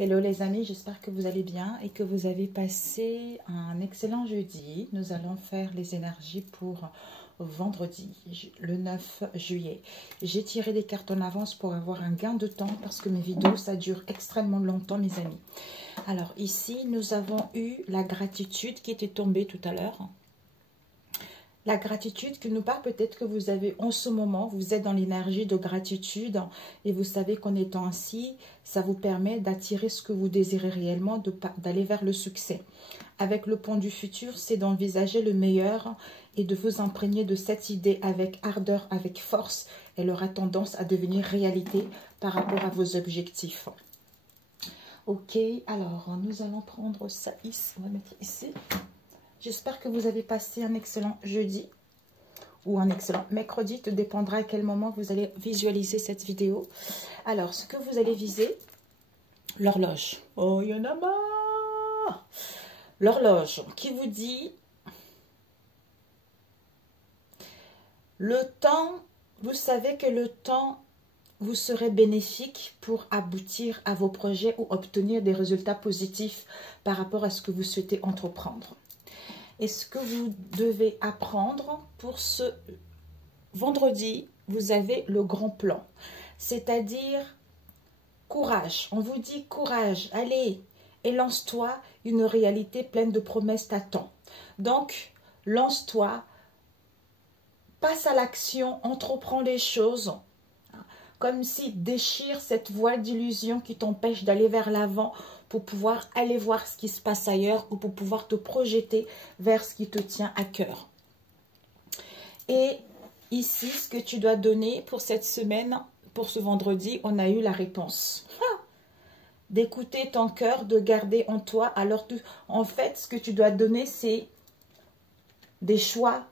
Hello les amis, j'espère que vous allez bien et que vous avez passé un excellent jeudi. Nous allons faire les énergies pour vendredi, le 9 juillet. J'ai tiré des cartes en avance pour avoir un gain de temps parce que mes vidéos, ça dure extrêmement longtemps mes amis. Alors ici, nous avons eu la gratitude qui était tombée tout à l'heure. La gratitude qui nous parle, peut-être que vous avez en ce moment, vous êtes dans l'énergie de gratitude et vous savez qu'en étant ainsi, ça vous permet d'attirer ce que vous désirez réellement, d'aller vers le succès. Avec le pont du futur, c'est d'envisager le meilleur et de vous imprégner de cette idée avec ardeur, avec force. Elle aura tendance à devenir réalité par rapport à vos objectifs. Ok, alors nous allons prendre ça ici, on va mettre ici. J'espère que vous avez passé un excellent jeudi ou un excellent mercredi. Tout dépendra à quel moment vous allez visualiser cette vidéo. Alors, ce que vous allez viser, l'horloge. Oh, il y en a marre. L'horloge qui vous dit le temps, vous savez que le temps vous serait bénéfique pour aboutir à vos projets ou obtenir des résultats positifs par rapport à ce que vous souhaitez entreprendre. Et ce que vous devez apprendre pour ce vendredi, vous avez le grand plan. C'est-à-dire courage. On vous dit courage, allez, et lance-toi, une réalité pleine de promesses t'attend. Donc, lance-toi, passe à l'action, entreprends les choses. Comme si déchire cette voile d'illusion qui t'empêche d'aller vers l'avant pour pouvoir aller voir ce qui se passe ailleurs ou pour pouvoir te projeter vers ce qui te tient à cœur. Et ici, ce que tu dois donner pour cette semaine, pour ce vendredi, on a eu la réponse. D'écouter ton cœur, de garder en toi. Alors, en fait, ce que tu dois donner, c'est des choix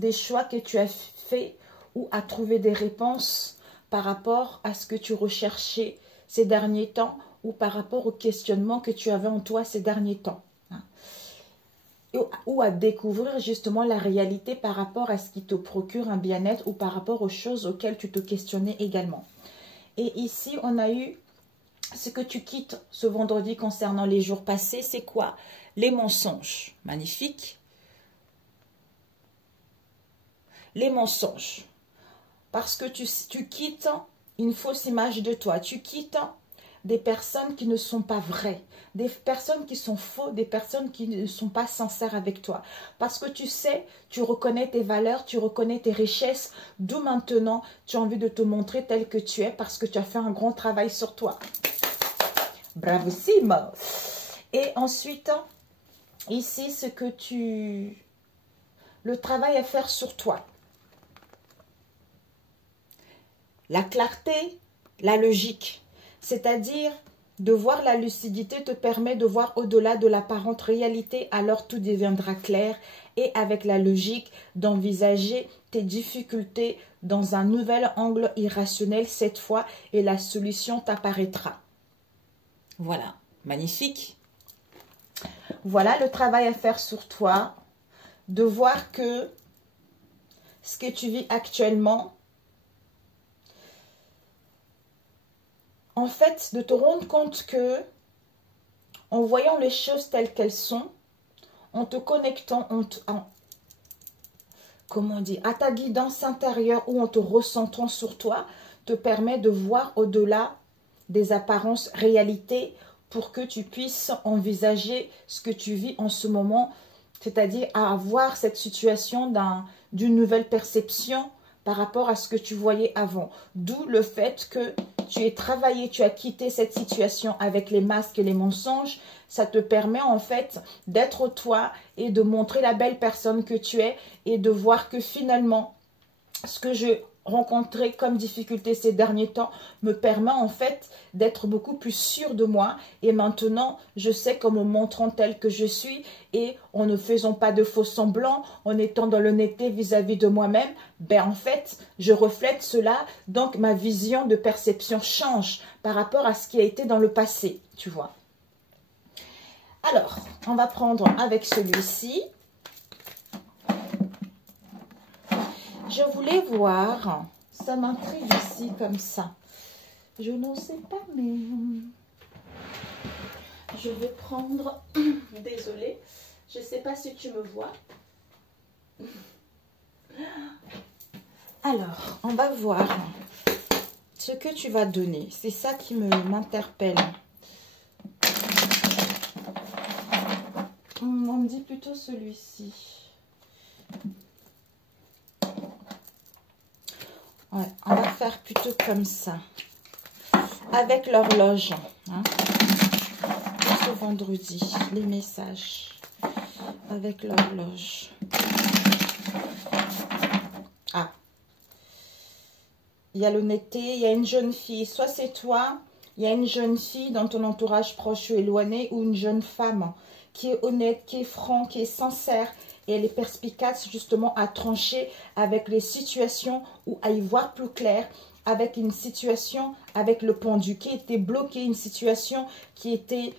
que tu as fait ou à trouver des réponses par rapport à ce que tu recherchais ces derniers temps ou par rapport au questionnement que tu avais en toi ces derniers temps. Ou à découvrir justement la réalité par rapport à ce qui te procure un bien-être ou par rapport aux choses auxquelles tu te questionnais également. Et ici, on a eu ce que tu quittes ce vendredi concernant les jours passés, c'est quoi? Les mensonges. Magnifique. Les mensonges. Parce que tu quittes une fausse image de toi. Tu quittes des personnes qui ne sont pas vraies. Des personnes qui sont fausses. Des personnes qui ne sont pas sincères avec toi. Parce que tu sais, tu reconnais tes valeurs, tu reconnais tes richesses. D'où maintenant, tu as envie de te montrer tel que tu es parce que tu as fait un grand travail sur toi. Bravissimo! Et ensuite, ici, le travail à faire sur toi. La clarté, la logique, c'est-à-dire de voir la lucidité te permet de voir au-delà de l'apparente réalité, alors tout deviendra clair et avec la logique d'envisager tes difficultés dans un nouvel angle irrationnel cette fois et la solution t'apparaîtra. Voilà, magnifique. Voilà le travail à faire sur toi, de voir que ce que tu vis actuellement, en fait, de te rendre compte que, en voyant les choses telles qu'elles sont, en te connectant, comment on dit, à ta guidance intérieure ou en te recentrant sur toi, te permet de voir au-delà des apparences réalités pour que tu puisses envisager ce que tu vis en ce moment, c'est-à-dire à avoir cette situation d'une nouvelle perception par rapport à ce que tu voyais avant. D'où le fait que tu aies travaillé, tu as quitté cette situation avec les masques et les mensonges. Ça te permet en fait d'être toi et de montrer la belle personne que tu es et de voir que finalement, ce que je rencontré comme difficulté ces derniers temps me permet en fait d'être beaucoup plus sûre de moi et maintenant je sais qu'en me montrant telle que je suis et en ne faisant pas de faux semblants, en étant dans l'honnêteté vis-à-vis de moi-même, ben en fait je reflète cela, donc ma vision de perception change par rapport à ce qui a été dans le passé, tu vois. Alors, on va prendre avec celui-ci. Je voulais voir, ça m'intrigue ici comme ça. Je n'en sais pas, mais je vais prendre... Désolée, je ne sais pas si tu me vois. Alors, on va voir ce que tu vas donner. C'est ça qui m'interpelle. On me dit plutôt celui-ci. Ouais, on va faire plutôt comme ça. Avec l'horloge. Hein, pour ce vendredi, les messages. Avec l'horloge. Ah. Il y a l'honnêteté, il y a une jeune fille. Soit c'est toi, il y a une jeune fille dans ton entourage proche ou éloigné, ou une jeune femme qui est honnête, qui est franc, qui est sincère. Et elle est perspicace justement à trancher avec les situations ou à y voir plus clair, avec une situation, avec le pendu qui était bloqué, une situation qui était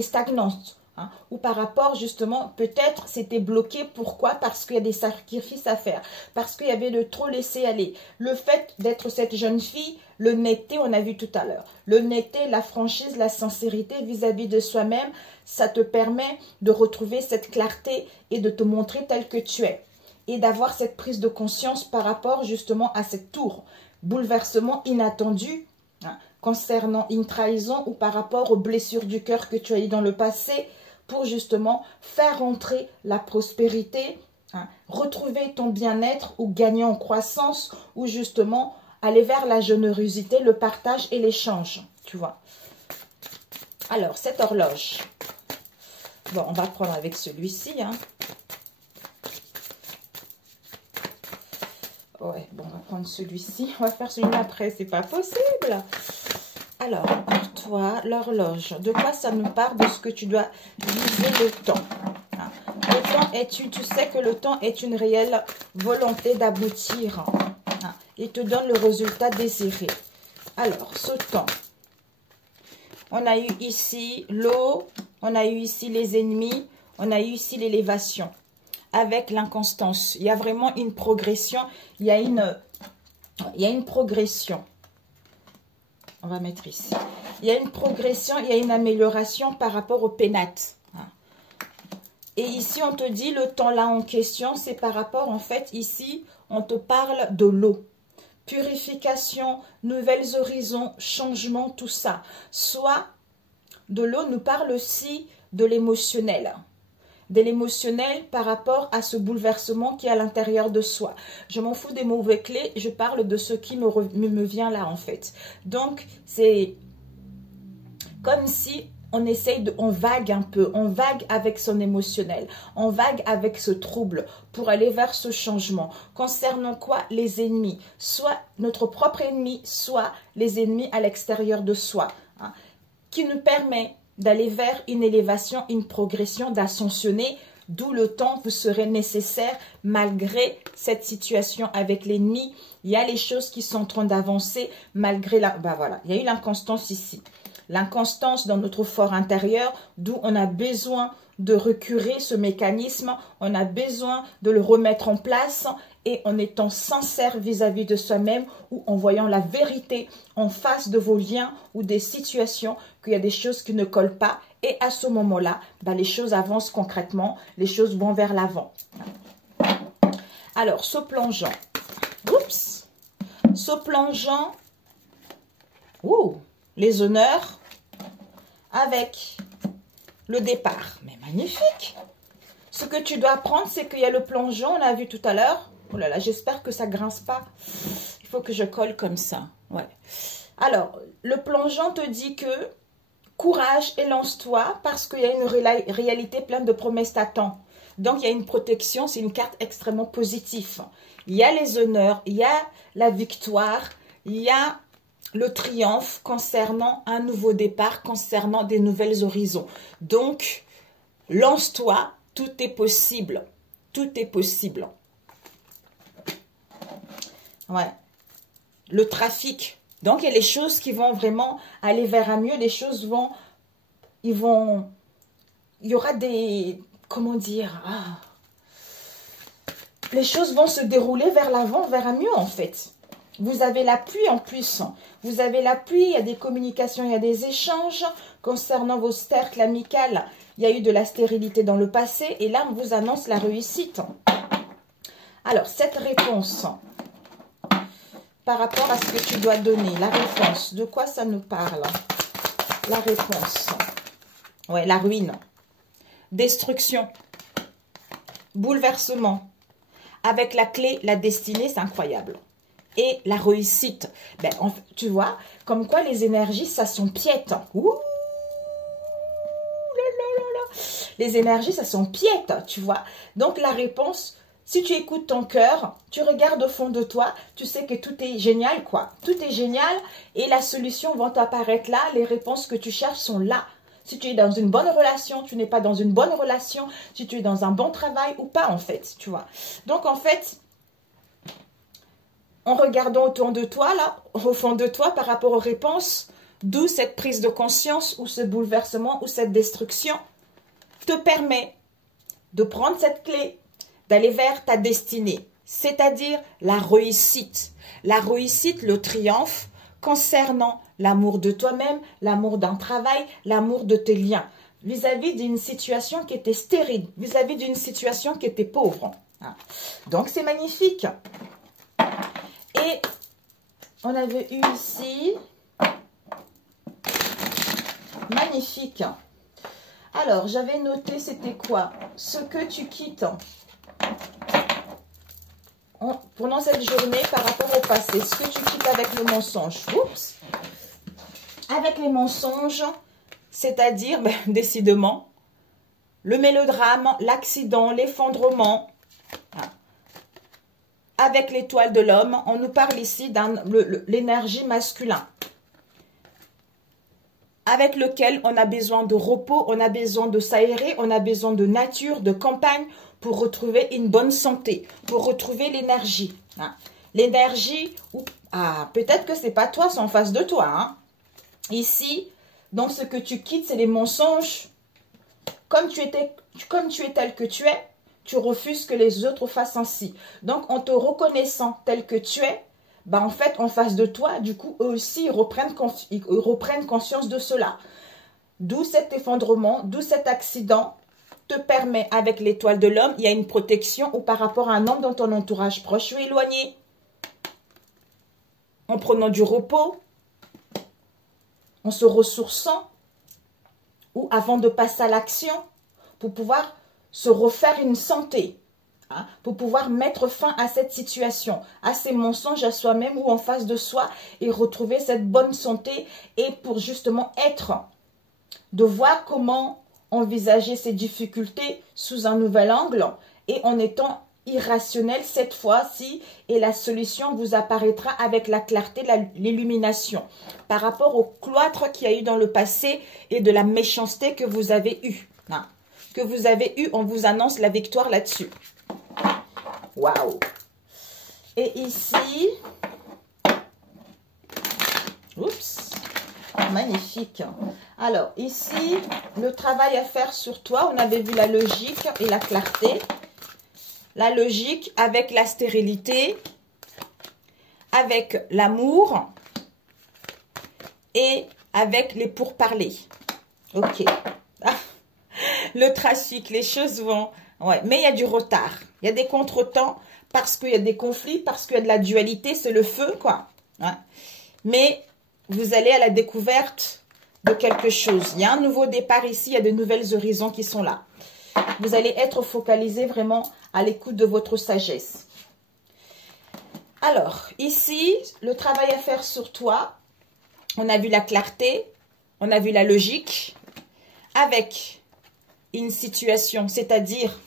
stagnante. Hein, ou par rapport justement, peut-être c'était bloqué. Pourquoi? Parce qu'il y a des sacrifices à faire. Parce qu'il y avait de trop laisser aller. Le fait d'être cette jeune fille, l'honnêteté, on a vu tout à l'heure. L'honnêteté, la franchise, la sincérité vis-à-vis de soi-même, ça te permet de retrouver cette clarté et de te montrer tel que tu es. Et d'avoir cette prise de conscience par rapport justement à cette tour. Bouleversement inattendu. Hein, concernant une trahison ou par rapport aux blessures du cœur que tu as eues dans le passé, pour justement faire entrer la prospérité, hein, retrouver ton bien-être ou gagner en croissance, ou justement aller vers la générosité, le partage et l'échange, tu vois. Alors, cette horloge, bon, on va prendre avec celui-ci, hein. Ouais, bon, on va prendre celui-ci. On va faire celui-là après, c'est pas possible. Alors, pour toi, l'horloge, de quoi ça nous parle? De ce que tu dois viser le temps. Hein. Le temps est, tu sais que le temps est une réelle volonté d'aboutir. Hein. Il te donne le résultat désiré. Alors, ce temps, on a eu ici l'eau, on a eu ici les ennemis, on a eu ici l'élévation. Avec l'inconstance, il y a vraiment une progression, il y a une progression. On va mettre ici. Il y a une progression, il y a une amélioration par rapport au pénate. Et ici, on te dit, le temps là en question, c'est par rapport, en fait, ici, on te parle de l'eau. Purification, nouvelles horizons, changement, tout ça. Soit de l'eau nous parle aussi de l'émotionnel. De l'émotionnel par rapport à ce bouleversement qui est à l'intérieur de soi. Je m'en fous des mauvais clés, je parle de ce qui me vient là en fait. Donc, c'est comme si on essaye on vague un peu, on vague avec son émotionnel, on vague avec ce trouble pour aller vers ce changement. Concernant quoi? Les ennemis, soit notre propre ennemi, soit les ennemis à l'extérieur de soi, hein, qui nous permet d'aller vers une élévation, une progression, d'ascensionner, d'où le temps vous serait nécessaire malgré cette situation avec l'ennemi. Il y a les choses qui sont en train d'avancer malgré la... Ben voilà, il y a eu l'inconstance ici. L'inconstance dans notre fort intérieur, d'où on a besoin de recurer ce mécanisme, on a besoin de le remettre en place et en étant sincère vis-à-vis de soi-même ou en voyant la vérité en face de vos liens ou des situations, qu'il y a des choses qui ne collent pas. Et à ce moment-là, ben, les choses avancent concrètement, les choses vont vers l'avant. Alors, ce plongeant, oups, ce plongeant, les honneurs avec le départ. Mais magnifique! Ce que tu dois apprendre, c'est qu'il y a le plongeon, on a vu tout à l'heure. Oh là là, j'espère que ça grince pas. Il faut que je colle comme ça. Ouais. Alors, le plongeon te dit que courage et lance-toi parce qu'il y a une réalité pleine de promesses t'attend. Donc, il y a une protection, c'est une carte extrêmement positive. Il y a les honneurs, il y a la victoire, il y a le triomphe concernant un nouveau départ, concernant des nouvelles horizons. Donc, lance-toi, tout est possible. Tout est possible. Ouais. Le trafic. Donc, il y a les choses qui vont vraiment aller vers un mieux. Les choses vont... Il y aura des... Comment dire? Les choses vont se dérouler vers l'avant, vers un mieux, en fait. Vous avez l'appui en plus. Vous avez l'appui, il y a des communications, il y a des échanges. Concernant vos cercles amicaux, il y a eu de la stérilité dans le passé. Et là, on vous annonce la réussite. Alors, cette réponse, par rapport à ce que tu dois donner, la réponse, de quoi ça nous parle? La réponse. Ouais, la ruine. Destruction. Bouleversement. Avec la clé, la destinée, c'est incroyable. Et la réussite. Ben, tu vois, comme quoi les énergies, ça s'empiète. Ouh là là là là. Les énergies, ça s'empiète, tu vois. Donc, la réponse, si tu écoutes ton cœur, tu regardes au fond de toi, tu sais que tout est génial, quoi. Tout est génial et la solution va t'apparaître là. Les réponses que tu cherches sont là. Si tu es dans une bonne relation, tu n'es pas dans une bonne relation, si tu es dans un bon travail ou pas, en fait, tu vois. Donc, en fait, en regardant autour de toi, là, au fond de toi, par rapport aux réponses, d'où cette prise de conscience, ou ce bouleversement, ou cette destruction, te permet de prendre cette clé, d'aller vers ta destinée, c'est-à-dire la réussite. La réussite, le triomphe, concernant l'amour de toi-même, l'amour d'un travail, l'amour de tes liens, vis-à-vis d'une situation qui était stérile, vis-à-vis d'une situation qui était pauvre. Donc, c'est magnifique. Et on avait eu ici, magnifique. Alors, j'avais noté, c'était quoi? Ce que tu quittes pendant cette journée par rapport au passé, ce que tu quittes avec le mensonge. Oups. Avec les mensonges, c'est-à-dire, ben, décidément, le mélodrame, l'accident, l'effondrement. Avec l'étoile de l'homme, on nous parle ici de l'énergie masculine, avec lequel on a besoin de repos, on a besoin de s'aérer, on a besoin de nature, de campagne, pour retrouver une bonne santé, pour retrouver l'énergie. L'énergie, peut-être que ce n'est pas toi, c'est en face de toi. Hein. Ici, donc ce que tu quittes, c'est les mensonges. Comme tu es tel que tu es, tu refuses que les autres fassent ainsi. Donc, en te reconnaissant tel que tu es, ben, en fait, en face de toi, du coup, eux aussi, ils reprennent conscience de cela. D'où cet effondrement, d'où cet accident te permet, avec l'étoile de l'homme, il y a une protection ou par rapport à un homme dans ton entourage proche ou éloigné. En prenant du repos, en se ressourçant, ou avant de passer à l'action, pour pouvoir se refaire une santé, hein, pour pouvoir mettre fin à cette situation, à ces mensonges à soi-même ou en face de soi et retrouver cette bonne santé et pour justement de voir comment envisager ces difficultés sous un nouvel angle et en étant irrationnel cette fois-ci et la solution vous apparaîtra avec la clarté, l'illumination par rapport au cloître qu'il y a eu dans le passé et de la méchanceté que vous avez eue. Hein. Que vous avez eu, on vous annonce la victoire là-dessus. Waouh! Et ici, oups, magnifique. Alors, ici, le travail à faire sur toi, on avait vu la logique et la clarté. La logique avec la stérilité, avec l'amour et avec les pourparlers. Ok. Le trafic, les choses vont... Ouais, mais il y a du retard. Il y a des contretemps parce qu'il y a des conflits, parce qu'il y a de la dualité, c'est le feu, quoi. Ouais. Mais vous allez à la découverte de quelque chose. Il y a un nouveau départ ici, il y a de nouvelles horizons qui sont là. Vous allez être focalisé vraiment à l'écoute de votre sagesse. Alors, ici, le travail à faire sur toi, on a vu la clarté, on a vu la logique, avec une situation, c'est-à-dire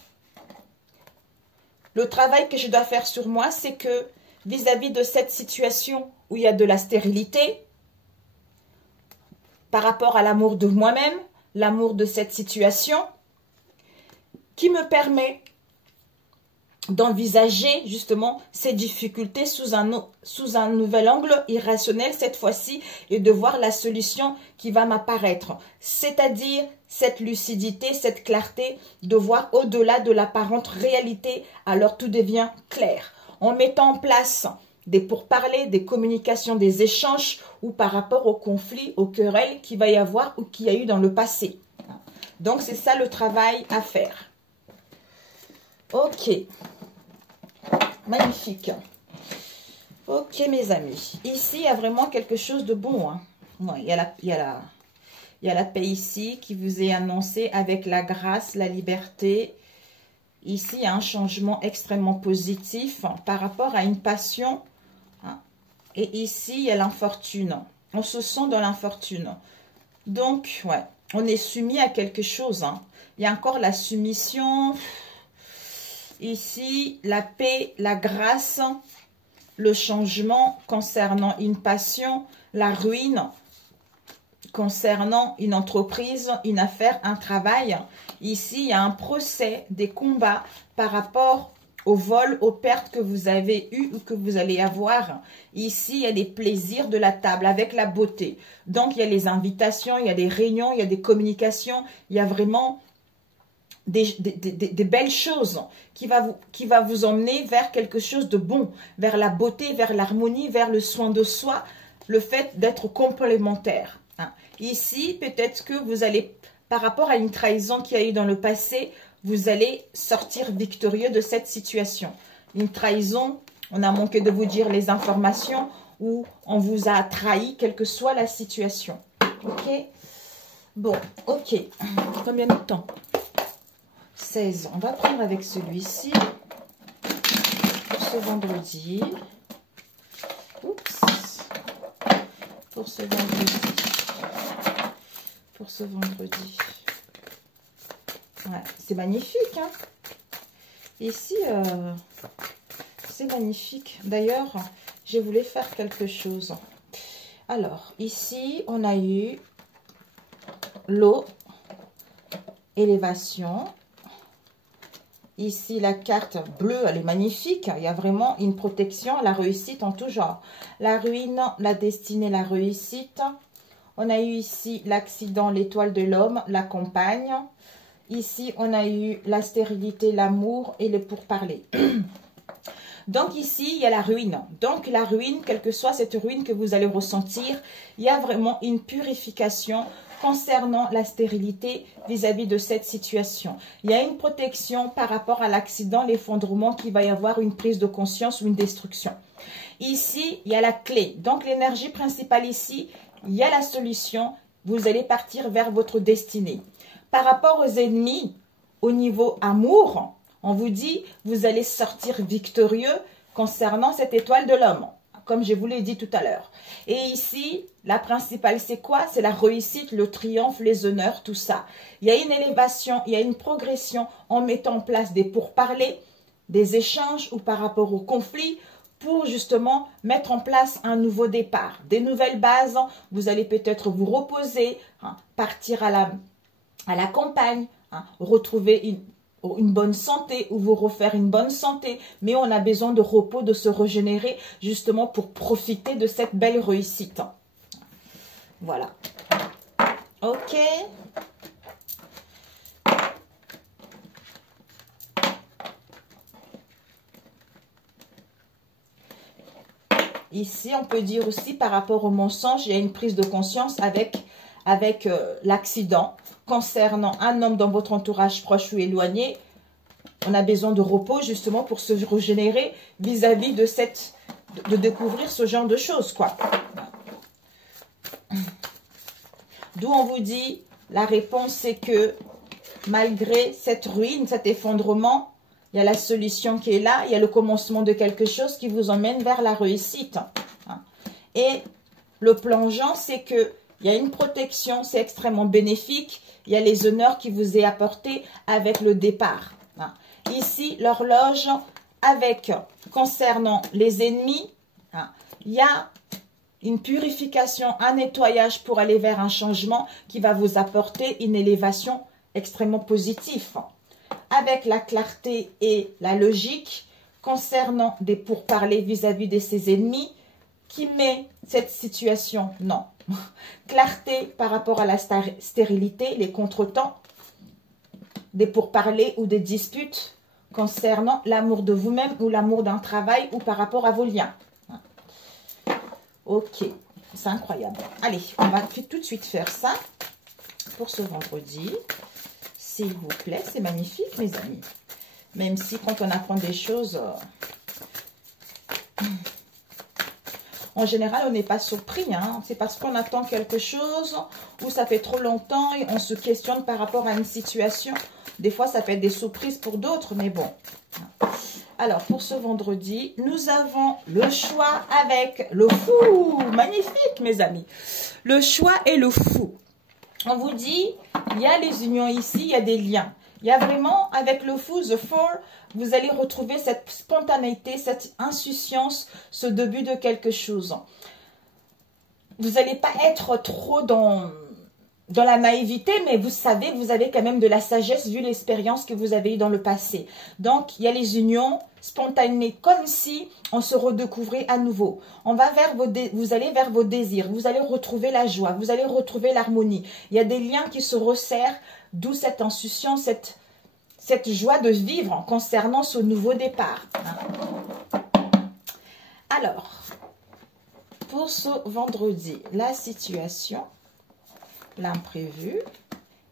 le travail que je dois faire sur moi, c'est que vis-à-vis de cette situation où il y a de la stérilité, par rapport à l'amour de moi-même, l'amour de cette situation, qui me permet d'envisager justement ces difficultés sous un nouvel angle irrationnel cette fois-ci et de voir la solution qui va m'apparaître. C'est-à-dire cette lucidité, cette clarté de voir au-delà de l'apparente réalité, alors tout devient clair. En mettant en place des pourparlers, des communications, des échanges ou par rapport au conflit, aux querelles qu'il va y avoir ou qu'il y a eu dans le passé. Donc, c'est ça le travail à faire. Ok. Magnifique. Ok, mes amis. Ici, il y a vraiment quelque chose de bon. Hein. Ouais, il y a la paix ici qui vous est annoncée avec la grâce, la liberté. Ici, il y a un changement extrêmement positif par rapport à une passion. Hein. Et ici, il y a l'infortune. On se sent dans l'infortune. Donc, ouais, on est soumis à quelque chose. Hein. Il y a encore la soumission. Ici, la paix, la grâce, le changement concernant une passion, la ruine concernant une entreprise, une affaire, un travail. Ici, il y a un procès, des combats par rapport au vol, aux pertes que vous avez eues ou que vous allez avoir. Ici, il y a des plaisirs de la table avec la beauté. Donc, il y a les invitations, il y a des réunions, il y a des communications. Il y a vraiment des belles choses qui va vous emmener vers quelque chose de bon, vers la beauté, vers l'harmonie, vers le soin de soi, le fait d'être complémentaire. Hein. Ici, peut-être que vous allez, par rapport à une trahison qu'il y a eu dans le passé, vous allez sortir victorieux de cette situation. Une trahison, on a manqué de vous dire les informations ou on vous a trahi, quelle que soit la situation. Ok? Bon, ok. Combien de temps? 16. On va prendre avec celui-ci pour ce vendredi. Oups. Pour ce vendredi. Pour ce vendredi. Ouais, c'est magnifique. Hein? Ici, c'est magnifique. D'ailleurs, je voulais faire quelque chose. Alors, ici, on a eu l'eau, élévation. Ici, la carte bleue, elle est magnifique. Il y a vraiment une protection, la réussite en tout genre. La ruine, la destinée, la réussite. On a eu ici l'accident, l'étoile de l'homme, la compagne. Ici, on a eu la stérilité, l'amour et le pourparler. Donc ici, il y a la ruine. Donc la ruine, quelle que soit cette ruine que vous allez ressentir, il y a vraiment une purification concernant la stérilité vis-à-vis de cette situation. Il y a une protection par rapport à l'accident, l'effondrement, qu'il va y avoir une prise de conscience ou une destruction. Ici, il y a la clé. Donc l'énergie principale ici, il y a la solution. Vous allez partir vers votre destinée. Par rapport aux ennemis, au niveau amour, on vous dit, vous allez sortir victorieux concernant cette étoile de l'homme, comme je vous l'ai dit tout à l'heure. Et ici, la principale, c'est quoi? C'est la réussite, le triomphe, les honneurs, tout ça. Il y a une élévation, il y a une progression en mettant en place des pourparlers, des échanges ou par rapport au conflit, pour justement mettre en place un nouveau départ, des nouvelles bases. Vous allez peut-être vous reposer, hein, partir à la campagne, hein, retrouver une bonne santé ou vous refaire une bonne santé. Mais on a besoin de repos, de se régénérer justement pour profiter de cette belle réussite. Voilà. Ok. Ici, on peut dire aussi par rapport au mensonge, il y a une prise de conscience avec l'accident. Concernant un homme dans votre entourage proche ou éloigné, on a besoin de repos justement pour se régénérer vis-à-vis de découvrir ce genre de choses, quoi. D'où on vous dit, la réponse c'est que malgré cette ruine, cet effondrement, il y a la solution qui est là, il y a le commencement de quelque chose qui vous emmène vers la réussite. Et le plongeant, c'est que il y a une protection, c'est extrêmement bénéfique. Il y a les honneurs qui vous est apportés avec le départ. Ici, l'horloge, concernant les ennemis, il y a une purification, un nettoyage pour aller vers un changement qui va vous apporter une élévation extrêmement positive. Avec la clarté et la logique, concernant des pourparlers vis-à-vis de ses ennemis, qui met cette situation? Non. Clarté par rapport à la stérilité, les contretemps, des pourparlers ou des disputes concernant l'amour de vous-même ou l'amour d'un travail ou par rapport à vos liens. Ok, c'est incroyable. Allez, on va tout de suite faire ça pour ce vendredi. S'il vous plaît, c'est magnifique, mes amis. Même si quand on apprend des choses, en général, on n'est pas surpris. Hein. C'est parce qu'on attend quelque chose ou ça fait trop longtemps et on se questionne par rapport à une situation. Des fois, ça peut être des surprises pour d'autres, mais bon. Alors, pour ce vendredi, nous avons le choix avec le fou. Magnifique, mes amis. Le choix et le fou. On vous dit, il y a les unions ici, il y a des liens. Il y a vraiment, avec le fou, the four, vous allez retrouver cette spontanéité, cette insouciance, ce début de quelque chose. Vous n'allez pas être trop dans la naïveté, mais vous savez, vous avez quand même de la sagesse vu l'expérience que vous avez eue dans le passé. Donc, il y a les unions spontanées, comme si on se redécouvrait à nouveau. On va vers vous allez vers vos désirs, vous allez retrouver la joie, vous allez retrouver l'harmonie. Il y a des liens qui se resserrent, d'où cette insouciance, cette joie de vivre concernant ce nouveau départ. Alors, pour ce vendredi, la situation, l'imprévu,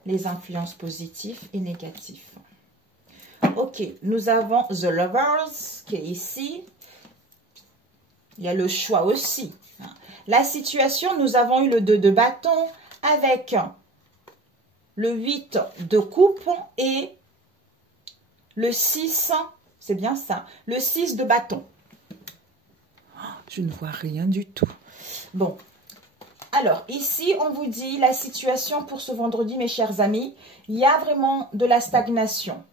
les influences positives et négatives. Ok, nous avons The Lovers qui est ici. Il y a le choix aussi. La situation, nous avons eu le 2 de bâton avec le 8 de coupe et le 6, c'est bien ça, le 6 de bâton. Je ne vois rien du tout. Bon, alors ici, on vous dit la situation pour ce vendredi, mes chers amis. Il y a vraiment de la stagnation.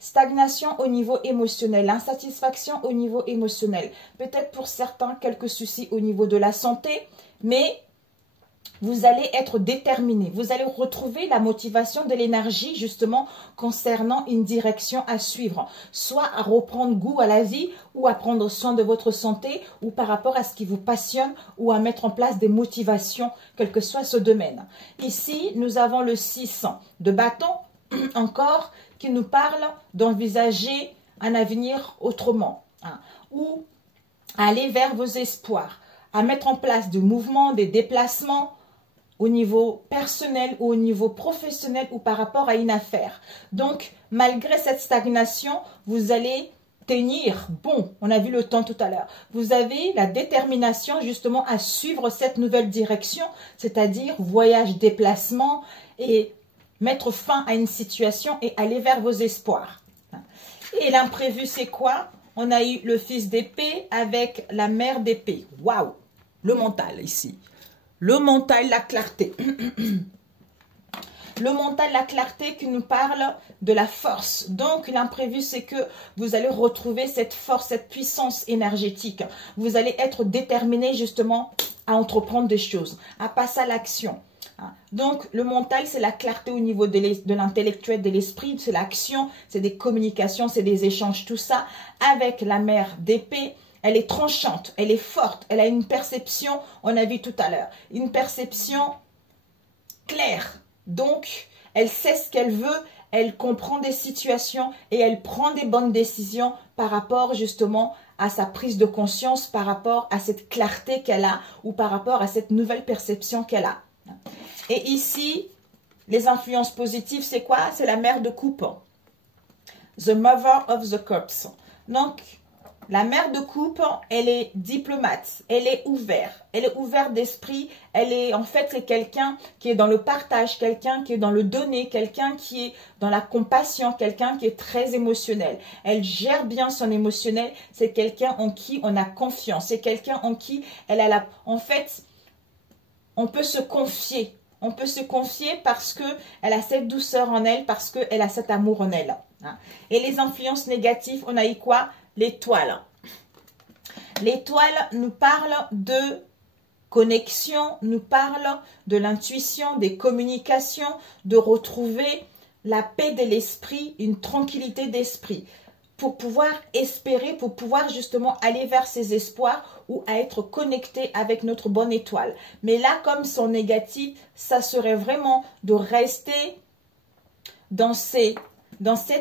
Stagnation au niveau émotionnel, insatisfaction au niveau émotionnel. Peut-être pour certains, quelques soucis au niveau de la santé, mais vous allez être déterminé. Vous allez retrouver la motivation de l'énergie justement concernant une direction à suivre. Soit à reprendre goût à la vie ou à prendre soin de votre santé ou par rapport à ce qui vous passionne ou à mettre en place des motivations, quel que soit ce domaine. Ici, nous avons le 6 de bâton encore qui nous parle d'envisager un avenir autrement ou aller vers vos espoirs, à mettre en place des mouvements, des déplacements au niveau personnel ou au niveau professionnel ou par rapport à une affaire. Donc, malgré cette stagnation, vous allez tenir bon. On a vu le temps tout à l'heure. Vous avez la détermination justement à suivre cette nouvelle direction, c'est-à-dire voyage, déplacement et mettre fin à une situation et aller vers vos espoirs. Et l'imprévu, c'est quoi? On a eu le fils d'épée avec la mère d'épée. Waouh! Le mental ici. Le mental, la clarté. Le mental, la clarté qui nous parle de la force. Donc, l'imprévu, c'est que vous allez retrouver cette force, cette puissance énergétique. Vous allez être déterminé justement à entreprendre des choses, à passer à l'action. Donc, le mental, c'est la clarté au niveau de l'intellectuel, de l'esprit, c'est l'action, c'est des communications, c'est des échanges, tout ça. Avec la mère d'épée, elle est tranchante, elle est forte, elle a une perception, on a vu tout à l'heure, une perception claire. Donc, elle sait ce qu'elle veut, elle comprend des situations et elle prend des bonnes décisions par rapport justement à sa prise de conscience, par rapport à cette clarté qu'elle a ou par rapport à cette nouvelle perception qu'elle a. Et ici, les influences positives, c'est quoi? C'est la mère de coupe. The mother of the cups. Donc, la mère de coupe, elle est diplomate, elle est ouverte d'esprit, en fait, c'est quelqu'un qui est dans le partage, quelqu'un qui est dans le donner, quelqu'un qui est dans la compassion, quelqu'un qui est très émotionnel. Elle gère bien son émotionnel, c'est quelqu'un en qui on a confiance, c'est quelqu'un en qui elle a en fait, on peut se confier. On peut se confier parce qu'elle a cette douceur en elle, parce qu'elle a cet amour en elle. Et les influences négatives, on a eu quoi? L'étoile. L'étoile nous parle de connexion, nous parle de l'intuition, des communications, de retrouver la paix de l'esprit, une tranquillité d'esprit. Pour pouvoir espérer, pour pouvoir justement aller vers ses espoirs ou à être connecté avec notre bonne étoile. Mais là, comme son négatif, ça serait vraiment de rester dans cette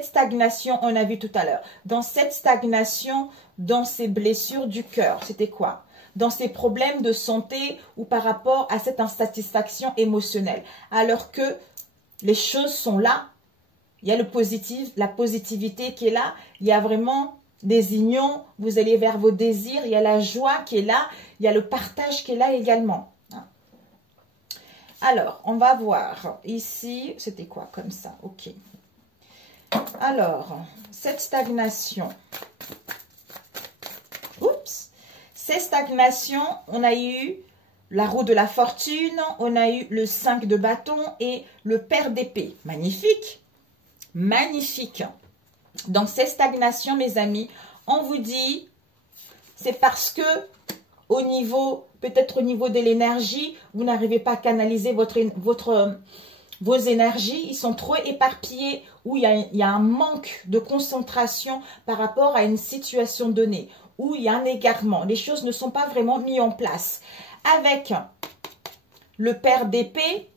stagnation, on a vu tout à l'heure, dans cette stagnation, dans ces blessures du cœur. C'était quoi? dans ces problèmes de santé ou par rapport à cette insatisfaction émotionnelle. Alors que les choses sont là. Il y a le positif, la positivité qui est là. Il y a vraiment des unions. Vous allez vers vos désirs. Il y a la joie qui est là. Il y a le partage qui est là également. Alors, on va voir. Ici, c'était quoi comme ça? Ok. Alors, cette stagnation. Oups. Ces stagnations, on a eu la roue de la fortune. On a eu le 5 de bâton et le pair d'épée. Magnifique. Magnifique. Dans ces stagnations, mes amis, on vous dit, c'est parce que peut-être au niveau de l'énergie, vous n'arrivez pas à canaliser vos énergies, ils sont trop éparpillés, ou il y a un manque de concentration par rapport à une situation donnée, où il y a un égarement. Les choses ne sont pas vraiment mises en place. Avec le pair d'épée,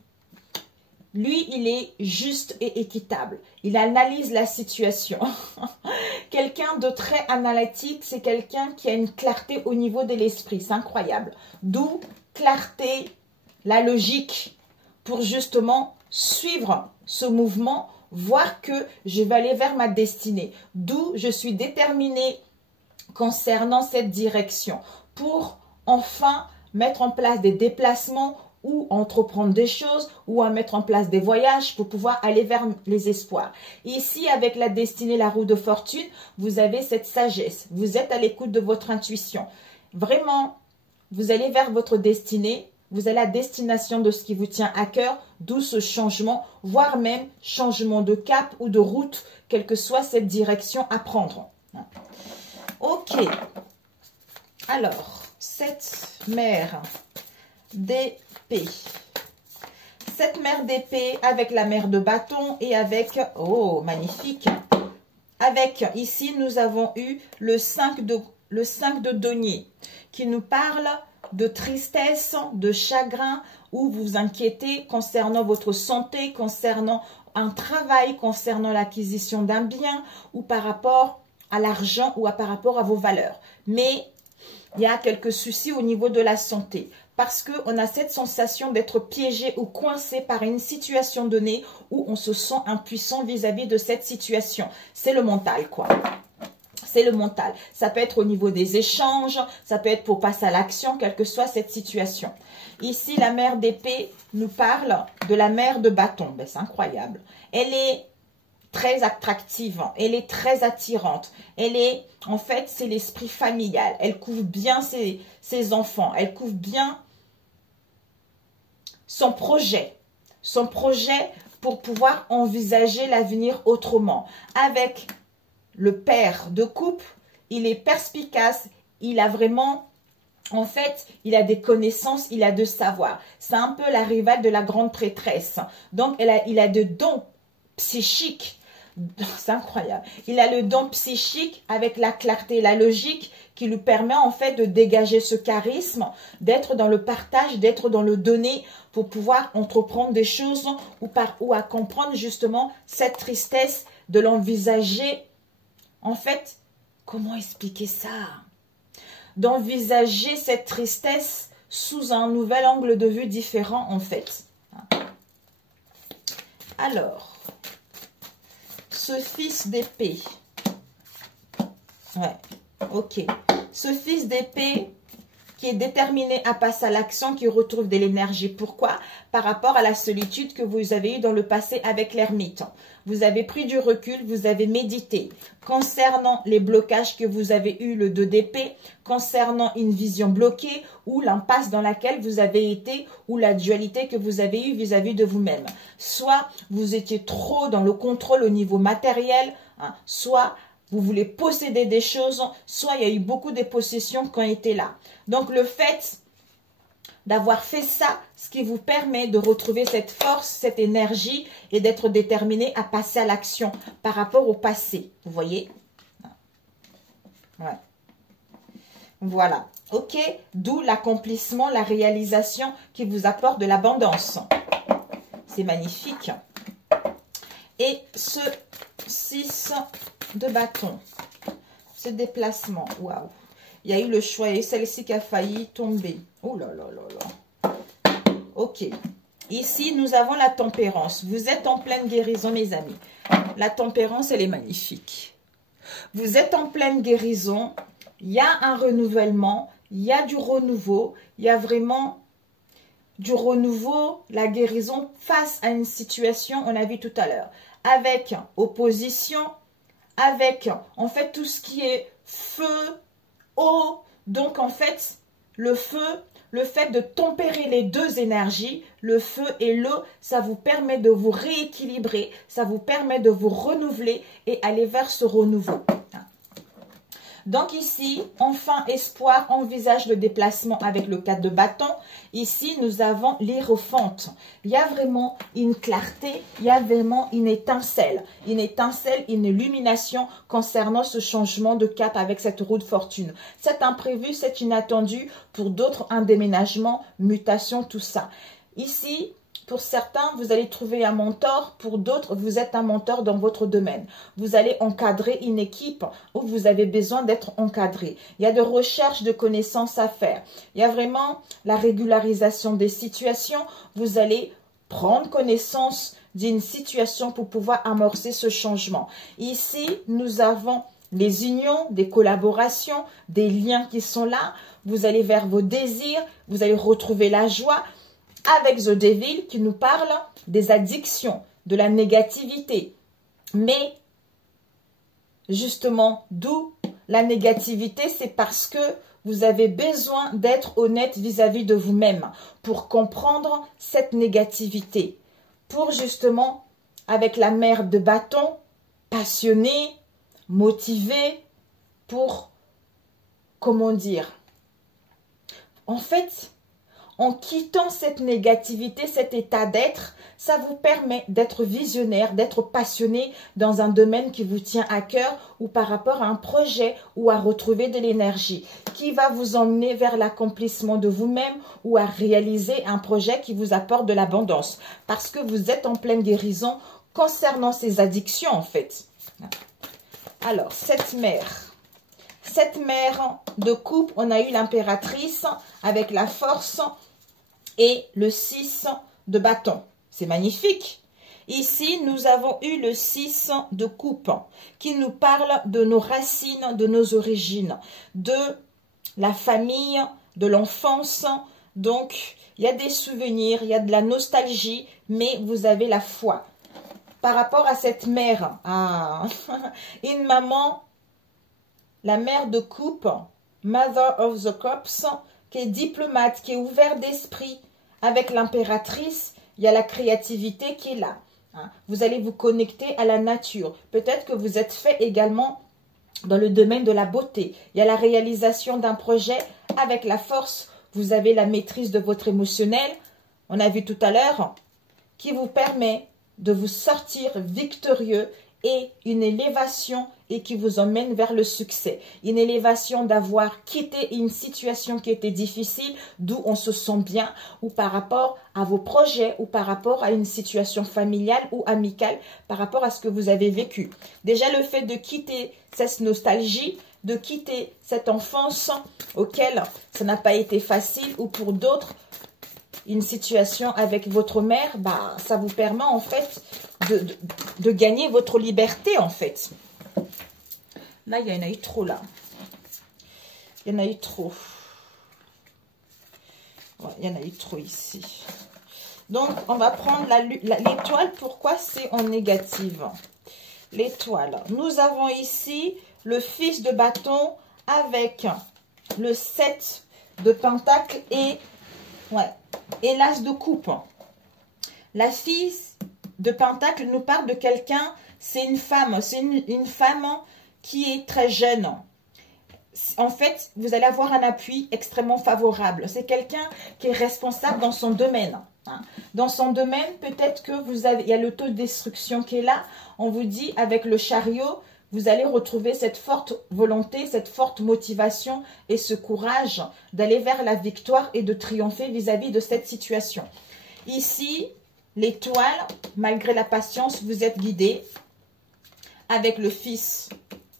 lui, il est juste et équitable. Il analyse la situation. Quelqu'un de très analytique, c'est quelqu'un qui a une clarté au niveau de l'esprit. C'est incroyable. D'où clarté, la logique, pour justement suivre ce mouvement, voir que je vais aller vers ma destinée. D'où je suis déterminée concernant cette direction pour enfin mettre en place des déplacements ou entreprendre des choses, ou à mettre en place des voyages pour pouvoir aller vers les espoirs. Ici, avec la destinée, la roue de fortune, vous avez cette sagesse. Vous êtes à l'écoute de votre intuition. Vraiment, vous allez vers votre destinée, vous avez la destination de ce qui vous tient à cœur, d'où ce changement, voire même changement de cap ou de route, quelle que soit cette direction à prendre. Ok. Alors, cette mère d'épée. Cette mère d'épée avec la mère de bâton et avec, oh magnifique, avec ici nous avons eu le 5 de denier qui nous parle de tristesse, de chagrin, où vous vous inquiétez concernant votre santé, concernant un travail, concernant l'acquisition d'un bien ou par rapport à l'argent ou par rapport à vos valeurs. Mais il y a quelques soucis au niveau de la santé. Parce qu'on a cette sensation d'être piégé ou coincé par une situation donnée où on se sent impuissant vis-à-vis de cette situation. C'est le mental, quoi. C'est le mental. Ça peut être au niveau des échanges, ça peut être pour passer à l'action, quelle que soit cette situation. Ici, la mère d'épée nous parle de la mère de bâton. Ben, c'est incroyable. Elle est très attractive, elle est très attirante. Elle est, en fait, c'est l'esprit familial. Elle couvre bien ses enfants. Elle couvre bien son projet pour pouvoir envisager l'avenir autrement. Avec le père de coupe, il est perspicace, il a vraiment, en fait, il a des connaissances, il a de savoir. C'est un peu la rivale de la grande prêtresse. Donc, il a de dons psychiques. C'est incroyable. Il a le don psychique avec la clarté, la logique qui lui permet en fait de dégager ce charisme, d'être dans le partage, d'être dans le donner pour pouvoir entreprendre des choses ou à comprendre justement cette tristesse, de l'envisager. En fait, comment expliquer ça? D'envisager cette tristesse sous un nouvel angle de vue différent en fait. Alors, ce fils d'épée. Ouais, ok. Ce fils d'épée qui est déterminé à passer à l'action, qui retrouve de l'énergie. Pourquoi? Par rapport à la solitude que vous avez eue dans le passé avec l'ermite. Vous avez pris du recul, vous avez médité. Concernant les blocages que vous avez eu, le 2 d'épée, concernant une vision bloquée ou l'impasse dans laquelle vous avez été ou la dualité que vous avez eue vis-à-vis de vous-même. Soit vous étiez trop dans le contrôle au niveau matériel, hein, soit vous voulez posséder des choses, soit il y a eu beaucoup de possessions qui ont été là. Donc le fait d'avoir fait ça, ce qui vous permet de retrouver cette force, cette énergie et d'être déterminé à passer à l'action par rapport au passé. Vous voyez? Ouais. Voilà. Ok? D'où l'accomplissement, la réalisation qui vous apporte de l'abondance. C'est magnifique. Et ce 6 de bâton, ce déplacement, waouh. Il y a eu le choix et celle-ci qui a failli tomber. Oh là là là là. Ok. Ici, nous avons la tempérance. Vous êtes en pleine guérison, mes amis. La tempérance, elle est magnifique. Vous êtes en pleine guérison. Il y a un renouvellement. Il y a du renouveau. Il y a vraiment du renouveau, la guérison face à une situation, on a vu tout à l'heure. Avec opposition, avec en fait tout ce qui est feu, eau. Donc en fait, le feu, le fait de tempérer les deux énergies, le feu et l'eau, ça vous permet de vous rééquilibrer, ça vous permet de vous renouveler et aller vers ce renouveau. Donc ici, enfin espoir, envisage le déplacement avec le 4 de bâton. Ici, nous avons l'hiérophante. Il y a vraiment une clarté, il y a vraiment une étincelle, une illumination concernant ce changement de cap avec cette roue de fortune. C'est imprévu, c'est inattendu, pour d'autres un déménagement, mutation, tout ça. Ici, pour certains, vous allez trouver un mentor. Pour d'autres, vous êtes un mentor dans votre domaine. Vous allez encadrer une équipe où vous avez besoin d'être encadré. Il y a de recherches de connaissances à faire. Il y a vraiment la régularisation des situations. Vous allez prendre connaissance d'une situation pour pouvoir amorcer ce changement. Ici, nous avons les unions, des collaborations, des liens qui sont là. Vous allez vers vos désirs. Vous allez retrouver la joie. Avec The Devil qui nous parle des addictions, de la négativité. Mais, justement, d'où la négativité, c'est parce que vous avez besoin d'être honnête vis-à-vis de vous-même pour comprendre cette négativité. Pour justement, avec la mère de bâton, passionné, motivé, pour, comment dire, en fait, en quittant cette négativité, cet état d'être, ça vous permet d'être visionnaire, d'être passionné dans un domaine qui vous tient à cœur ou par rapport à un projet ou à retrouver de l'énergie qui va vous emmener vers l'accomplissement de vous-même ou à réaliser un projet qui vous apporte de l'abondance parce que vous êtes en pleine guérison concernant ces addictions en fait. Alors, cette mère de coupe, on a eu l'impératrice avec la force et le 6 de bâton. C'est magnifique. Ici, nous avons eu le 6 de coupe qui nous parle de nos racines, de nos origines, de la famille, de l'enfance. Donc, il y a des souvenirs, il y a de la nostalgie, mais vous avez la foi. Par rapport à cette mère, une maman, la mère de coupe, Mother of the Cups, qui est diplomate, qui est ouvert d'esprit. Avec l'impératrice, il y a la créativité qui est là. Vous allez vous connecter à la nature. Peut-être que vous êtes fait également dans le domaine de la beauté. Il y a la réalisation d'un projet avec la force. Vous avez la maîtrise de votre émotionnel. On a vu tout à l'heure qui vous permet de vous sortir victorieux et une élévation et qui vous emmène vers le succès. Une élévation d'avoir quitté une situation qui était difficile, d'où on se sent bien, ou par rapport à vos projets, ou par rapport à une situation familiale ou amicale, par rapport à ce que vous avez vécu. Déjà, le fait de quitter cette nostalgie, de quitter cette enfance auquel ça n'a pas été facile, ou pour d'autres, une situation avec votre mère, ça vous permet en fait de gagner votre liberté en fait. Là, il y en a eu trop là. Il y en a eu trop. Ouais, il y en a eu trop ici. Donc, on va prendre l'étoile. Pourquoi c'est en négative? L'étoile. Nous avons ici le fils de bâton avec le 7 de pentacle et l'as de coupe. La fille de pentacle nous parle de quelqu'un, c'est une femme, qui est très jeune. En fait, vous allez avoir un appui extrêmement favorable. C'est quelqu'un qui est responsable dans son domaine. Dans son domaine, peut-être que il y a l'autodestruction qui est là. On vous dit, avec le chariot, vous allez retrouver cette forte volonté, cette forte motivation et ce courage d'aller vers la victoire et de triompher vis-à-vis de cette situation. Ici, l'étoile, malgré la patience, vous êtes guidé avec le fils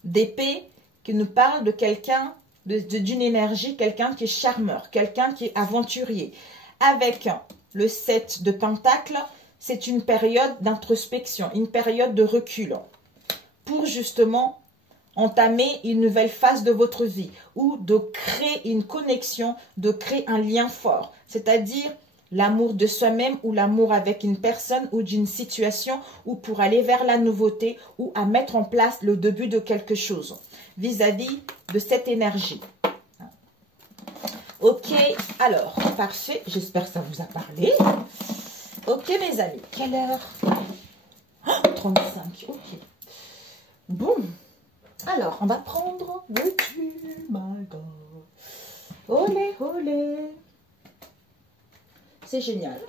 d'épée qui nous parle de quelqu'un d'une énergie, quelqu'un qui est charmeur, quelqu'un qui est aventurier. Avec le 7 de Pentacles, c'est une période d'introspection, une période de recul pour justement entamer une nouvelle phase de votre vie ou de créer une connexion, de créer un lien fort, c'est-à-dire l'amour de soi-même ou l'amour avec une personne ou d'une situation ou pour aller vers la nouveauté ou à mettre en place le début de quelque chose vis-à-vis de cette énergie. Ok, alors, parfait, j'espère que ça vous a parlé. Ok mes amis, quelle heure? Oh, 35, ok. Bon, alors, on va prendre le tu, my God. Olé, olé. C'est génial.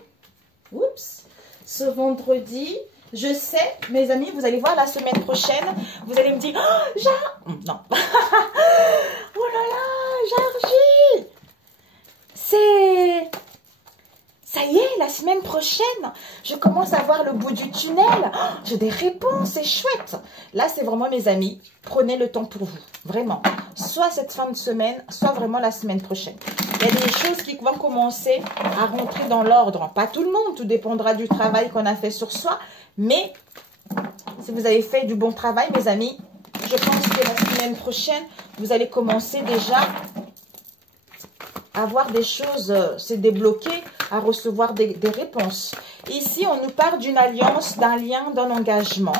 Oups. Ce vendredi, je sais, mes amis, vous allez voir la semaine prochaine, vous allez me dire, oh, non. Oh là là, Georgie. C'est... Ça y est, la semaine prochaine, je commence à voir le bout du tunnel. Oh, j'ai des réponses, c'est chouette. Là, c'est vraiment mes amis. Prenez le temps pour vous, vraiment. Soit cette fin de semaine, soit vraiment la semaine prochaine. Il y a des choses qui vont commencer à rentrer dans l'ordre. Pas tout le monde, tout dépendra du travail qu'on a fait sur soi. Mais si vous avez fait du bon travail, mes amis, je pense que la semaine prochaine, vous allez commencer déjà à voir des choses se débloquer, à recevoir des réponses. Ici, on nous parle d'une alliance, d'un lien, d'un engagement.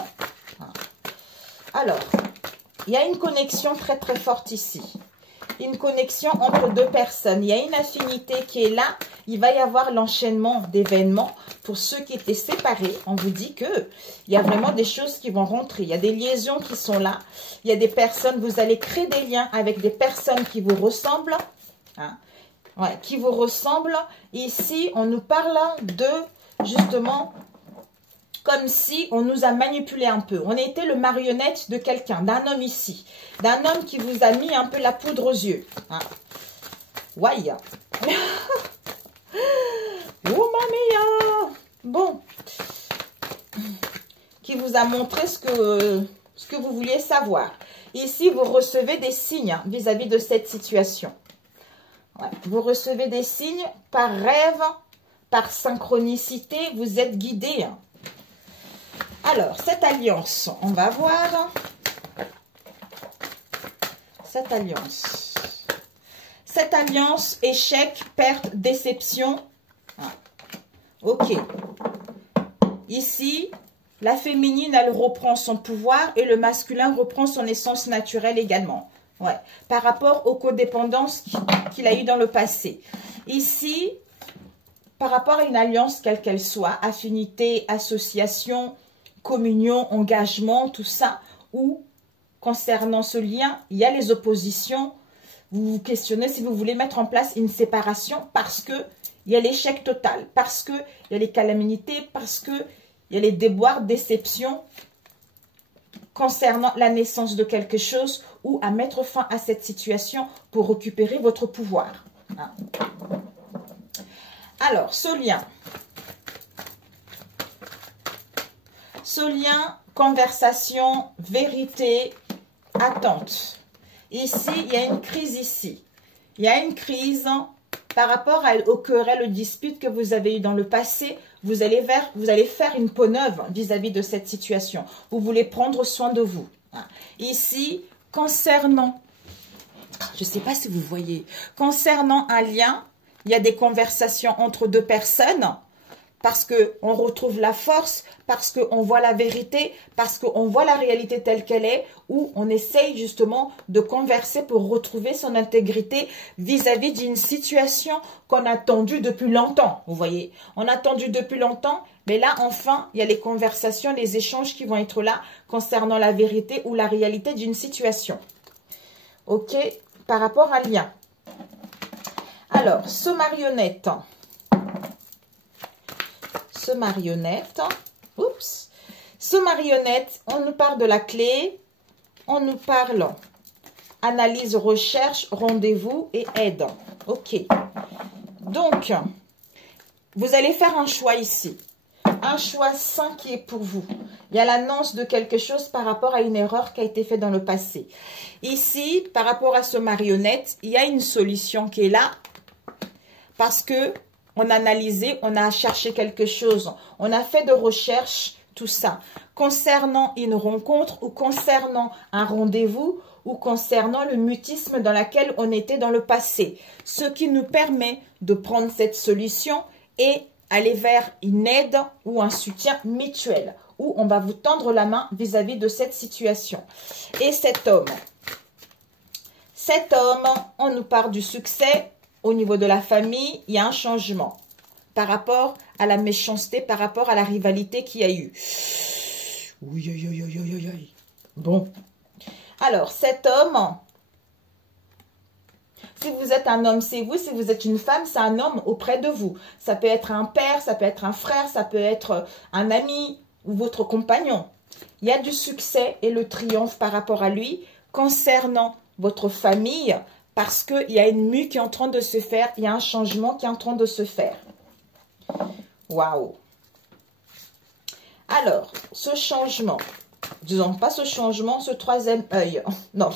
Alors, il y a une connexion très très forte ici. Une connexion entre deux personnes. Il y a une affinité qui est là. Il va y avoir l'enchaînement d'événements. Pour ceux qui étaient séparés, on vous dit que il y a vraiment des choses qui vont rentrer. Il y a des liaisons qui sont là. Il y a des personnes, vous allez créer des liens avec des personnes qui vous ressemblent. Ouais, qui vous ressemblent. Ici, on nous parle de, justement, comme si on nous a manipulé un peu. On était le marionnette de quelqu'un, d'un homme ici. D'un homme qui vous a mis un peu la poudre aux yeux. Ouais. Oh, mamie. Bon. Qui vous a montré ce que vous vouliez savoir. Ici, vous recevez des signes vis-à-vis de cette situation. Ouais. Vous recevez des signes par rêve, par synchronicité, vous êtes guidé. Alors, cette alliance, on va voir. Cette alliance. Cette alliance, échec, perte, déception. Ok. Ici, la féminine, elle reprend son pouvoir et le masculin reprend son essence naturelle également. Ouais, par rapport aux codépendances qu'il a eues dans le passé. Ici, par rapport à une alliance, quelle qu'elle soit, affinité, association, communion, engagement, tout ça, ou concernant ce lien, il y a les oppositions. Vous vous questionnez si vous voulez mettre en place une séparation parce que il y a l'échec total, parce que il y a les calamités, parce que il y a les déboires, déceptions concernant la naissance de quelque chose ou à mettre fin à cette situation pour récupérer votre pouvoir. Alors, ce lien, conversation, vérité, attente. Ici, il y a une crise ici. Il y a une crise par rapport aux querelles, aux disputes que vous avez eues dans le passé. Vous allez faire une peau neuve vis-à-vis de cette situation. Vous voulez prendre soin de vous. Ici, concernant, je ne sais pas si vous voyez, concernant un lien, il y a des conversations entre deux personnes parce qu'on retrouve la force, parce qu'on voit la vérité, parce qu'on voit la réalité telle qu'elle est, ou on essaye justement de converser pour retrouver son intégrité vis-à-vis d'une situation qu'on a attendue depuis longtemps. Vous voyez, on a attendu depuis longtemps, mais là, enfin, il y a les conversations, les échanges qui vont être là concernant la vérité ou la réalité d'une situation. Ok, par rapport à lien. Alors, ce marionnette, oups, ce marionnette, on nous parle de la clé, on nous parle analyse, recherche, rendez-vous et aide. Ok. Donc, vous allez faire un choix ici. un choix sain qui est pour vous. Il y a l'annonce de quelque chose par rapport à une erreur qui a été faite dans le passé. Ici, par rapport à ce marionnette, il y a une solution qui est là parce que on a analysé, on a cherché quelque chose, on a fait de recherches, tout ça. Concernant une rencontre ou concernant un rendez-vous ou concernant le mutisme dans lequel on était dans le passé. Ce qui nous permet de prendre cette solution et aller vers une aide ou un soutien mutuel, où on va vous tendre la main vis-à-vis de cette situation. Et cet homme, on nous parle du succès au niveau de la famille, il y a un changement par rapport à la méchanceté, par rapport à la rivalité qu'il y a eu. Oui, oui, oui, oui, oui, oui. Bon. Alors, cet homme, si vous êtes un homme, c'est vous. Si vous êtes une femme, c'est un homme auprès de vous. Ça peut être un père, ça peut être un frère, ça peut être un ami ou votre compagnon. Il y a du succès et le triomphe par rapport à lui concernant votre famille parce qu'il y a une mue qui est en train de se faire, il y a un changement qui est en train de se faire. Waouh! Alors, ce changement, disons pas ce changement, ce troisième œil. Non.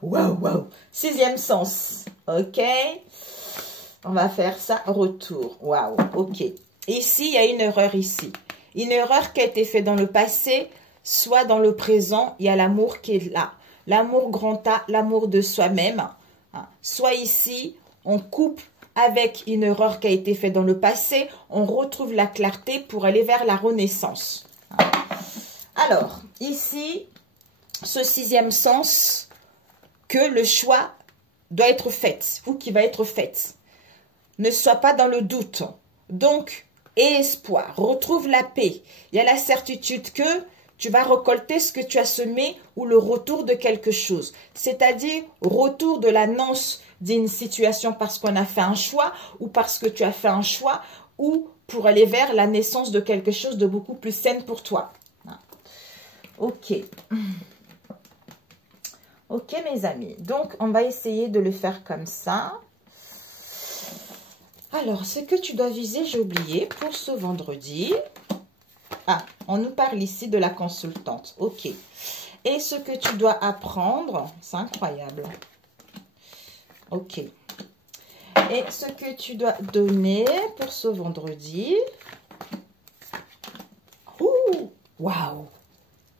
Waouh, waouh. Sixième sens. Ok. On va faire ça. Retour. Waouh. Ok. Ici, il y a une erreur ici. Une erreur qui a été faite dans le passé, soit dans le présent, il y a l'amour qui est là. L'amour grand A, l'amour de soi-même. Soit ici, on coupe avec une erreur qui a été faite dans le passé, on retrouve la clarté pour aller vers la renaissance. Alors, ici, ce sixième sens, que le choix doit être fait, ou qui va être fait. Ne sois pas dans le doute. Donc, aie espoir, retrouve la paix. Il y a la certitude que tu vas récolter ce que tu as semé ou le retour de quelque chose. C'est-à-dire, retour de l'annonce d'une situation parce qu'on a fait un choix ou parce que tu as fait un choix ou pour aller vers la naissance de quelque chose de beaucoup plus sain pour toi. Ok. Ok, mes amis. Donc, on va essayer de le faire comme ça. Alors, ce que tu dois viser, j'ai oublié, pour ce vendredi. Ah, on nous parle ici de la consultante. Ok. Et ce que tu dois apprendre, c'est incroyable. Ok. Et ce que tu dois donner pour ce vendredi. Ouh, waouh.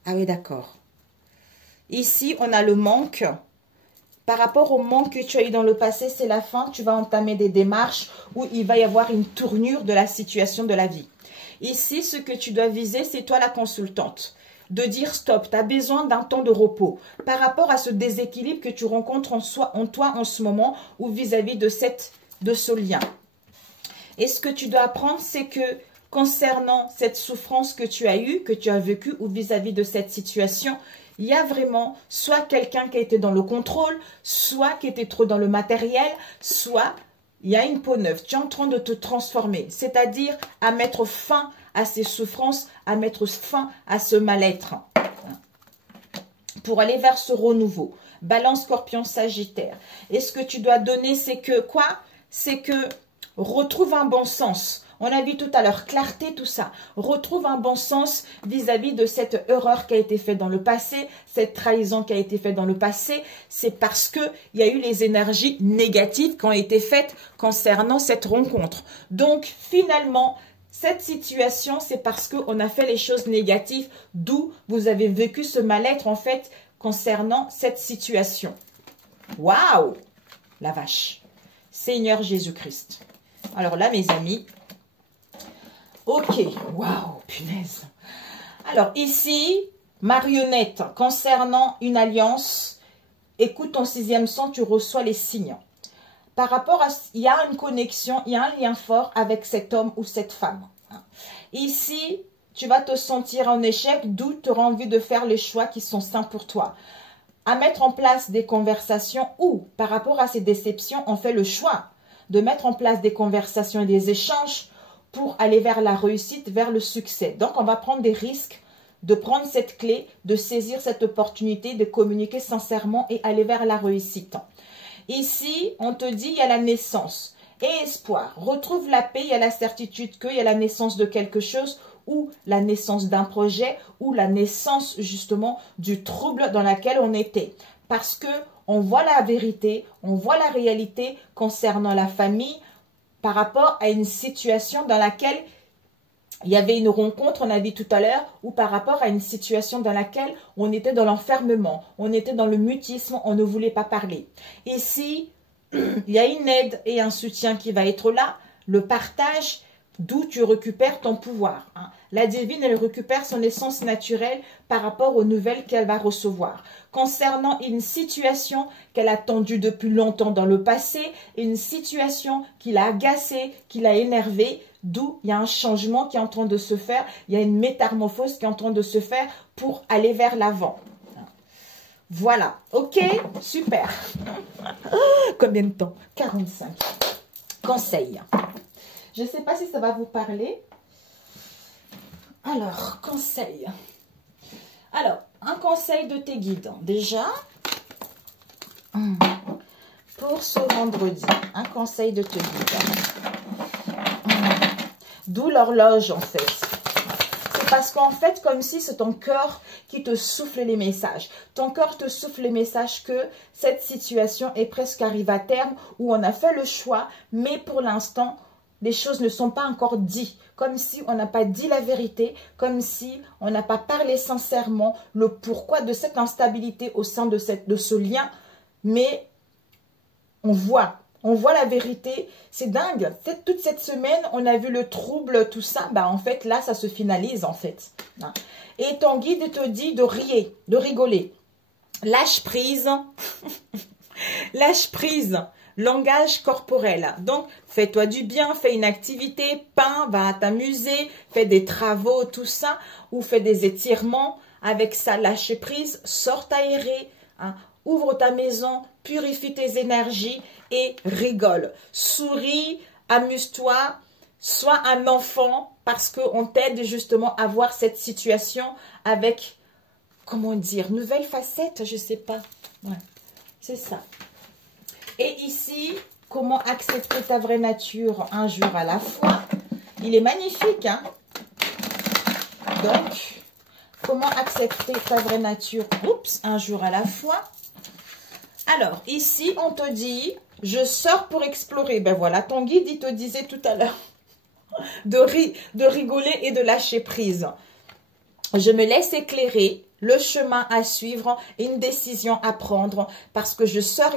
Ah oui, d'accord. Ici, on a le manque. Par rapport au manque que tu as eu dans le passé, c'est la fin. Tu vas entamer des démarches où il va y avoir une tournure de la situation de la vie. Ici, ce que tu dois viser, c'est toi la consultante. De dire stop, tu as besoin d'un temps de repos par rapport à ce déséquilibre que tu rencontres en toi en ce moment ou vis-à-vis de ce lien. Et ce que tu dois apprendre, c'est que concernant cette souffrance que tu as eue, que tu as vécue ou vis-à-vis de cette situation, il y a vraiment soit quelqu'un qui a été dans le contrôle, soit qui était trop dans le matériel, soit il y a une peau neuve. Tu es en train de te transformer, c'est-à-dire à mettre fin à ces souffrances, à mettre fin à ce mal-être pour aller vers ce renouveau. Balance, Scorpion, Sagittaire. Et ce que tu dois donner, c'est que quoi? C'est que retrouve un bon sens. On a vu tout à l'heure, clarté, tout ça. Retrouve un bon sens vis-à-vis de cette erreur qui a été faite dans le passé, cette trahison qui a été faite dans le passé. C'est parce qu'il y a eu les énergies négatives qui ont été faites concernant cette rencontre. Donc, finalement, cette situation, c'est parce qu'on a fait les choses négatives, d'où vous avez vécu ce mal-être, en fait, concernant cette situation. Waouh! La vache! Seigneur Jésus-Christ. Alors là, mes amis... Ok, waouh, punaise. Alors ici, marionnette, concernant une alliance, écoute ton sixième sens, tu reçois les signes. Par rapport à, il y a une connexion, il y a un lien fort avec cet homme ou cette femme. Ici, tu vas te sentir en échec, d'où tu auras envie de faire les choix qui sont sains pour toi. À mettre en place des conversations ou, par rapport à ces déceptions, on fait le choix de mettre en place des conversations et des échanges pour aller vers la réussite, vers le succès. Donc, on va prendre des risques de prendre cette clé, de saisir cette opportunité, de communiquer sincèrement et aller vers la réussite. Ici, on te dit, il y a la naissance. et espoir. Retrouve la paix, il y a la certitude qu'il y a la naissance de quelque chose ou la naissance d'un projet ou la naissance justement du trouble dans lequel on était. Parce que on voit la vérité, on voit la réalité concernant la famille par rapport à une situation dans laquelle il y avait une rencontre, on a vu tout à l'heure, ou par rapport à une situation dans laquelle on était dans l'enfermement, on était dans le mutisme, on ne voulait pas parler. Ici, il y a une aide et un soutien qui va être là, le partage, d'où tu récupères ton pouvoir. La divine, elle récupère son essence naturelle par rapport aux nouvelles qu'elle va recevoir. Concernant une situation qu'elle a tendue depuis longtemps dans le passé, une situation qui l'a agacée, qui l'a énervée, d'où il y a un changement qui est en train de se faire, il y a une métamorphose qui est en train de se faire pour aller vers l'avant. Voilà, ok, super. Combien de temps? 45. Conseil. Je ne sais pas si ça va vous parler. Alors, conseil. Alors, un conseil de tes guides. Déjà, pour ce vendredi, un conseil de tes guides. D'où l'horloge, en fait. C'est parce qu'en fait, comme si c'est ton cœur qui te souffle les messages. Ton cœur te souffle les messages que cette situation est presque arrivée à terme, où on a fait le choix, mais pour l'instant, les choses ne sont pas encore dites, comme si on n'a pas dit la vérité, comme si on n'a pas parlé sincèrement le pourquoi de cette instabilité au sein de ce lien, mais on voit la vérité, c'est dingue. Toute cette semaine, on a vu le trouble, tout ça, bah en fait là, ça se finalise en fait. Et ton guide te dit de rire, de rigoler. Lâche prise, lâche prise. Langage corporel. Donc, fais-toi du bien, fais une activité, peins, va t'amuser, fais des travaux, tout ça, ou fais des étirements. Avec ça, lâcher prise, sors t'aérer, ouvre ta maison, purifie tes énergies et rigole. Souris, amuse-toi, sois un enfant parce qu'on t'aide justement à voir cette situation avec, comment dire, nouvelle facette, je sais pas. Ouais, c'est ça. Et ici, comment accepter ta vraie nature un jour à la fois. Il est magnifique, hein? Donc, comment accepter ta vraie nature, oups, un jour à la fois. Alors, ici, on te dit, je sors pour explorer. Ben voilà, ton guide, il te disait tout à l'heure de rigoler et de lâcher prise. Je me laisse éclairer, le chemin à suivre, une décision à prendre parce que je sors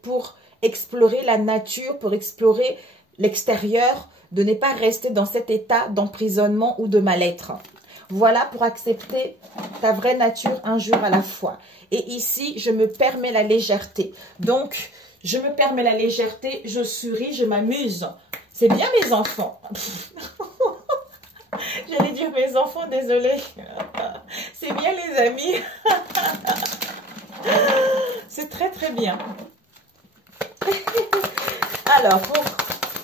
pour explorer la nature, pour explorer l'extérieur, de ne pas rester dans cet état d'emprisonnement ou de mal-être. Voilà pour accepter ta vraie nature un jour à la fois. Et ici, je me permets la légèreté. Donc, je me permets la légèreté, je souris, je m'amuse. C'est bien mes enfants. J'allais dire mes enfants, désolée. C'est bien les amis. C'est très très bien. Alors, pour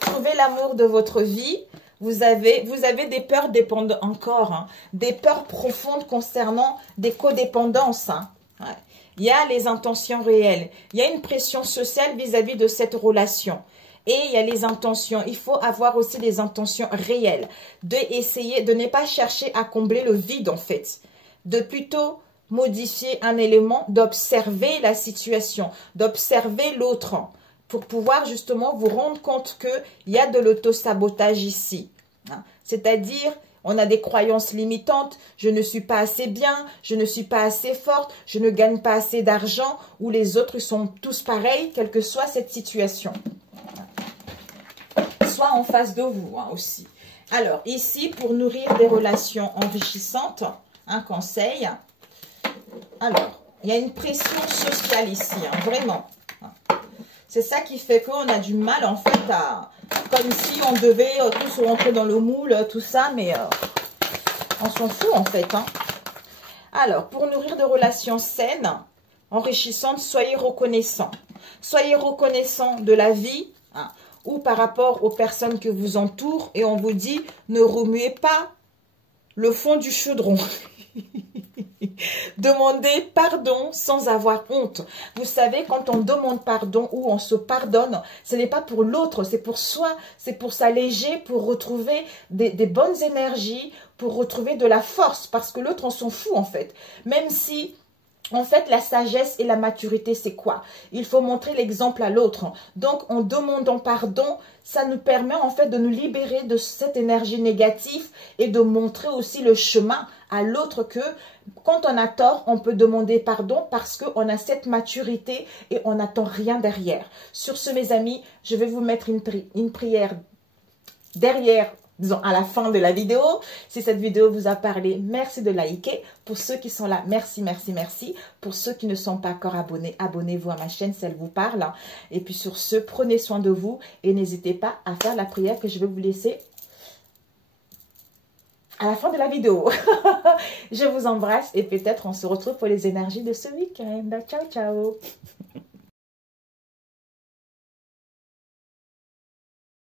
trouver l'amour de votre vie, vous avez des peurs dépendantes encore, hein, des peurs profondes concernant des codépendances. Hein. Ouais. Il y a les intentions réelles. Il y a une pression sociale vis-à-vis de cette relation. Et il y a les intentions. Il faut avoir aussi des intentions réelles. D'essayer de ne pas chercher à combler le vide en fait. De plutôt modifier un élément, d'observer la situation, d'observer l'autre. Pour pouvoir justement vous rendre compte qu'il y a de l'auto-sabotage ici. C'est-à-dire, on a des croyances limitantes, je ne suis pas assez bien, je ne suis pas assez forte, je ne gagne pas assez d'argent, ou les autres sont tous pareils, quelle que soit cette situation. Soit en face de vous aussi. Alors, ici, pour nourrir des relations enrichissantes, un conseil. Alors, il y a une pression sociale ici, hein, vraiment. C'est ça qui fait qu'on a du mal, en fait, à... Comme si on devait tous rentrer dans le moule, tout ça, mais on s'en fout, en fait. Hein. Alors, pour nourrir de relations saines, enrichissantes, soyez reconnaissants. Soyez reconnaissants de la vie, hein, ou par rapport aux personnes que vous entourent, et on vous dit, ne remuez pas le fond du chaudron. Demandez pardon sans avoir honte. Vous savez, quand on demande pardon ou on se pardonne, ce n'est pas pour l'autre, c'est pour soi, c'est pour s'alléger, pour retrouver des bonnes énergies, pour retrouver de la force, parce que l'autre, on s'en fout en fait. Même si... En fait, la sagesse et la maturité, c'est quoi? Il faut montrer l'exemple à l'autre. Donc, en demandant pardon, ça nous permet en fait de nous libérer de cette énergie négative et de montrer aussi le chemin à l'autre que quand on a tort, on peut demander pardon parce qu'on a cette maturité et on n'attend rien derrière. Sur ce, mes amis, je vais vous mettre une prière derrière, disons à la fin de la vidéo. Si cette vidéo vous a parlé, merci de liker. Pour ceux qui sont là, merci, merci, merci. Pour ceux qui ne sont pas encore abonnés, abonnez-vous à ma chaîne si elle vous parle. Et puis sur ce, prenez soin de vous et n'hésitez pas à faire la prière que je vais vous laisser à la fin de la vidéo. Je vous embrasse et peut-être on se retrouve pour les énergies de ce week-end. Ciao, ciao.